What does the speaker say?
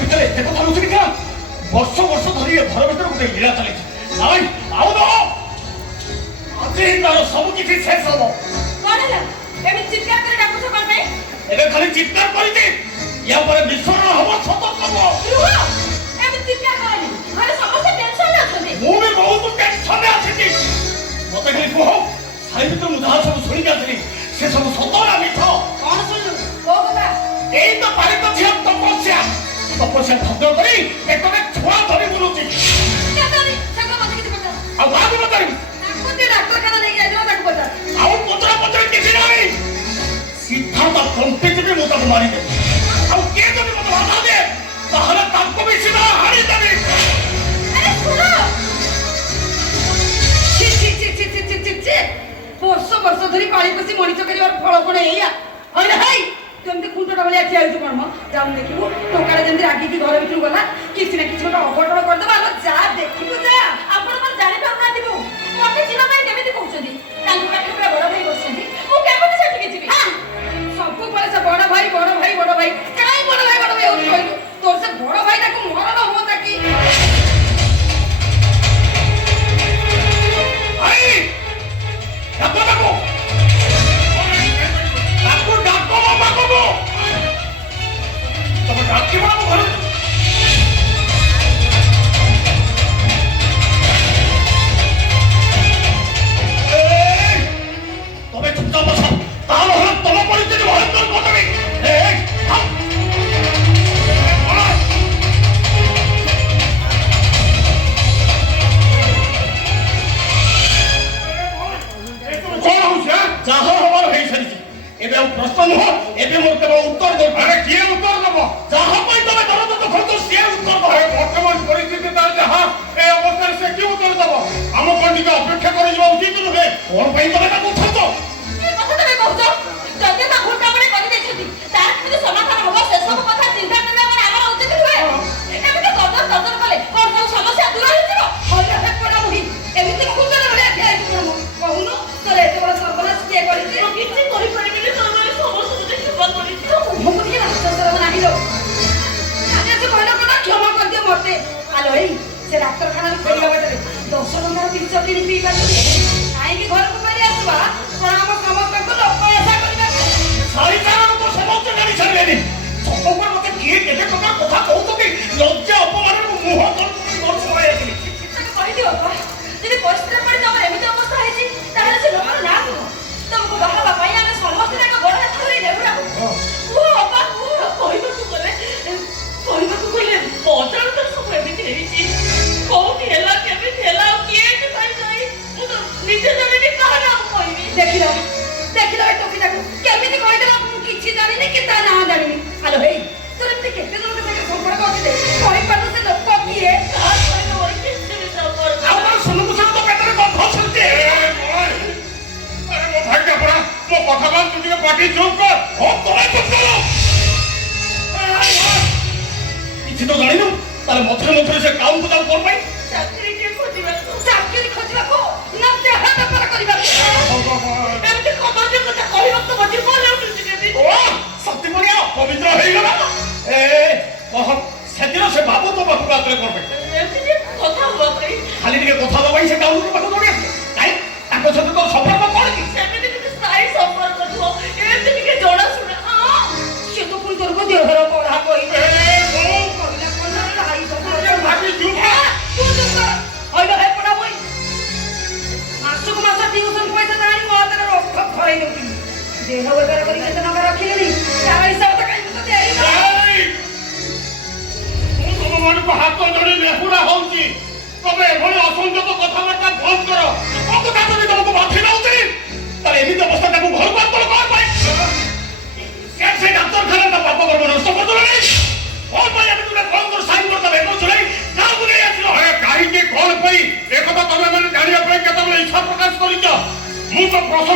ଭିତରେ ଏତେ କଥା ହଉଛି କିନା ବର୍ଷ ବର୍ଷ ଧରି ଏ ଘର ଭିତରେ ଗୋଟେ ଲୀଳା ଚାଲିଛି ନାଇଁ ଆଉ ତ ଆଜି ତାର ସବୁ କିଛି ଶେଷ ହବ କଣ ହେଲା ଏମିତି ଚିତ୍କାର କରି ଡାକୁଛ କଣ ପାଇଁ ଏବେ ଖାଲି ଚିତ୍କାର କରିଛି ୟା ପରେ ବିସ୍ଫୋରଣ ହବ ସତର୍କ ହବ ରୁହ ଏମିତି ଚିତ୍କାର କରନି ଘରେ ସମସ୍ତେ ଟେନସନରେ ଅଛନ୍ତି ମୁଁ ବି ବହୁତ ଟେନସନରେ ଆସିଛି ମତେ ଖାଲି କୁହ ସାହି ଭିତରେ ମୁଁ ଯାହା ସବୁ ଶୁଣିକି ଆସିଲି ସେ ସବୁ ସତ ନା ମିଛ କଣ ଶୁଣିଲୁ କୋଉ କଥା ଏଇ ତ ପାରିତ ଝିଅ ତପସ୍ୟା ଭଦ୍ର କରି ପେଟରେ ଛୁଆ ଧରି ବୁଲୁଛି କେଜାଣି ତାଙ୍କ ମତେ କିଛି ପଚାର ଆଉ କାହାକୁ ପଚାରିବି ତାକୁ ଯେ ଡାକ୍ତରଖାନା ନେଇକି ଯାଇଥିଲ ତାକୁ ପଚାର ଆଉ ପଚରା କିଛି ନାହିଁ ସିଧା ତା ତଣ୍ଟି ଯିବି ମୁଁ ତାକୁ ମାରିଦେବି ଆଉ କିଏ ଯଦି ମତେ ବାଧା ଦିଏ ତାହେଲେ ତାଙ୍କୁ ବି ସିଧା ହାଣିଦେବି ଆରେ ଶୁଣ ଛି ଛି ଛି ଛି ଛି ଛି ଛି ଛି ବର୍ଷ ବର୍ଷ ଧରି ପାଳି ପୋଷି ମଣିଷ କରିବାର ଫଳ କଣ ଏଇଆ ହଇରେ ହେଇ କେମିତି ଖୁଣ୍ଟଟା ଭଳିଆ ଠିଆ ହେଇଛୁ କଣ ମ ଯାଉନି ଦେଖିବୁ ଟୋକାଟା ଯେମିତି ରାଗିକି ଘର ଭିତରୁ ଗଲା କିଛି ନା କିଛି ଗୋଟେ ଅଘଟଣ କରିଦେବା ଆଲୋ ଯା ଦେଖିବୁ ଯା ଆପଣ କଣ ଜାଣିପାରୁନାହାନ୍ତି ମୁଁ ମତେ ଯିବା ପାଇଁ କେମିତି କହୁଛନ୍ତି ତାଙ୍କ ପାଖରେ ପୁରା ବଡ ଭାଇ ବସିଛନ୍ତି ମୁଁ କେମିତି ସେଠିକି ଯିବି ସବୁବେଳେ ସେ ବଡ ଭାଇ କାହିଁ ବଡ ଭାଇ ହଉଛି କହିଲୁ ତୋର ସେ ବଡ ଭାଇଟାକୁ ମରଣ ହୁଅନ୍ତା କି प्रश्न नुह एबे मोर केवल उत्तर दे अरे किए उत्तर दबो जहां पई तबे दरद तो खर्च से उत्तर दो वर्तमान परिस्थिति ता जहां ए अवस्था से क्यों उत्तर दबो हम कोन दिके अपेक्षा करि जबा उचित नुहे कोन पई तबे का उठत ए कथा तबे कहउछ जदे ता घोटा बडे करि देछथि तार किने समाधान होबो से सब कथा चिंता करना मन हमर उचित नुहे एमिते ददर कले कोन सब समस्या दूर होई जिवो होय हे पडा मुही एमिते खुंजर बडे आखि आइ कहउनो तोरे एते बड सर्वनाश के करिछि किछि करि परिबिले तोरे समस्त क्षमा करिछि तो मुखि राक्षसर नाही लो आजे से कहलो कोना क्षमा कर दियो मते आलो एई से डाक्टरखाना फेरिया बटरे 10 टंका पिछ किनि पी पाछु आइ कि घर को परि आसबा कोन हम समस्त को लोक ऐसा करिबा सारी कारण को समस्त जानि छलेनी सबको मते किए केते प्रकार कथा कहउतो कि लज्जा अपमान को मुह कर कर सहाय आकली ताके कहि दियो যদি পরিস্থিতি পড়ে তবে এমিতি অবস্থা হয়েছে তাহলে সে লোকের না তোমাকে বাহাবা পাই আমি সমস্ত তাকে বড় হাত ধরে নেবুড়া ও বাবা ও কইବାକୁ গলে মজার তো সব এমিতি ହେଇଛି কোটি হেলা কেমিতি হেলা কিଏ কে পাই যাই ମୁଁ ତ ନିଜେ ଜାଣିନି କାହା ନାଁ କହିବି ଦେଖିଲ ଏ ଟୋକିଟାକୁ କେମିତି କହିଦେଲା ମୁଁ କିଛି ଜାଣିନି କି ତା ନାଁ ଜାଣିନି ହାଲୋ ହେଇ ତୋର ଏମିତି କେତେ ଜଣଙ୍କ ସହିତ ସମ୍ପର୍କ ଅଛି ଯେ କହିପାରୁନ ସେ ଲୋକ କିଏ କାହା ସହିତ ମୋର କିଛି ବି ସମ୍ପର୍କ আমার শুনুক শুনুক তো পেটরে গন্ধ শুনতে আরে মো ভাই পড়া মো কথা বল তুই টিকে পাটি চুপ কর ও তোরা চুপ করো কিছু তো জানিনু তাহলে মথরে মথরে সে কাউ পুজাও কর পাই চাকরি খোঁজিବାକୁ না দেহা ব্যাপার କରିବାକୁ এମିତି କମାନ୍ୟ କଥା କହିବାକୁ ତ ମତେ ଭଲ ଲାଗୁଛି କେମିତି ও সত্যি বলিয়া পবিত্র হয়ে গেল এ কহ সেদিন সে বাবু তো বাবু রাত্রে করবে এମିତି କଥା ହବ ପାଇଁ খালি টিকে কথা দবাই সে কাউ পাখু দৌড়ে আসবে তাই তাଙ୍କ সହିତ তো সম্পর্ক কর কি ସେମିତି କିଛି ସ୍ଥାୟୀ ସମ୍ପର୍କ ଥିବ ଏମିତି ଟିକେ ଜଣାଶୁଣା ସେ ତ ପୁଣି ତୋର ଦେହର ପଢା କହିବେ କହିଲା କଣ ରାଇ ভাবি চুপ ତୁ ଚୁପ କର ହଇଲୋ ହେ ପଢା ବଇ ମାସକୁ ମାସ ଟିଉସନ ପଇସା ଜାଣି ମୋ ହାତରେ ରଖ ଖରେଇ ଦେଉଥିଲି ଦେହ ବେକାର କରି କେତେ ଟଙ୍କା ରଖିଲେ